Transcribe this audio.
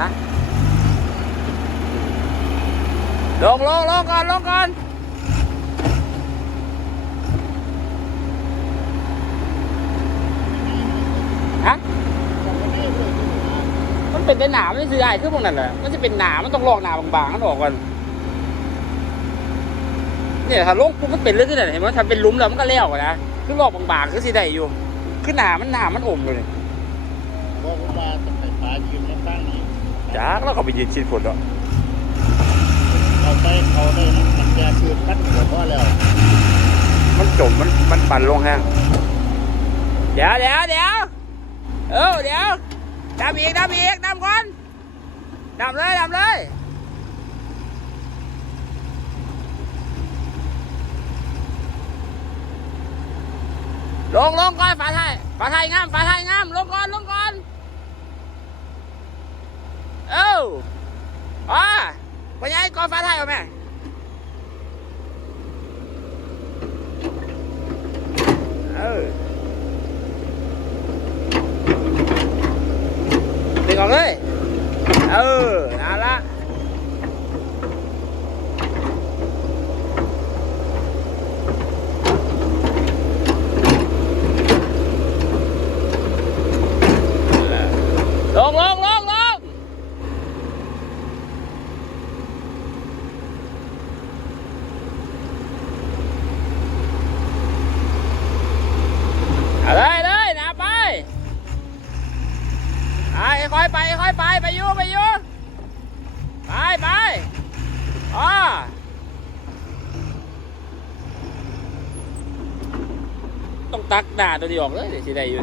ฮะลงลงลงก่อนลงก่อนฮะมันเป็นแต่หนามไม่ซื้อไอ้คือพวกนั้นแหละมันจะเป็นหนามมันต้องลอกหนาบางๆมันออกก่อนเนี่ยถ้าลงปุ๊บมันเป็นเรื่องที่ไหนเห็นไหมถ้าเป็นลุมแล้วมันก็แล้วอะนะคือลอกบางๆก็สิได้อยู่คือหนามันหนามันอมเลยบอกว่าต้องไปฟ้ายืนมาตั้งนี้ จ้าแล้วก็ไปยืนชิดฝนแล้วเราไปเขาได้มันแก่ชืนกันหัวพ่อแล้วมันจมมันมันปั่นลงแห้งเดี๋ยวเดี๋ยวเดี๋ยวเออเดี๋ยวดำอีกดำอีกดำก่อนดำเลยดำเลยลงลงก่อนฝาไทยฝาไทยงามฝาไทยงามลงก่อนลงก่อน เอ้าอ่าไปยัยก่อฟ้าไทยเอาไหมเออดึงออกเลย เออนั่นละลงลงลงลงเอาเลยเลยนะไปไปค่อยไปค่อยไปไปอยู่ไปอยู่ไปไปอ๋อ ต้องตักด่าตัวนี้ออกเลยเดี๋ยวสิได้อยู่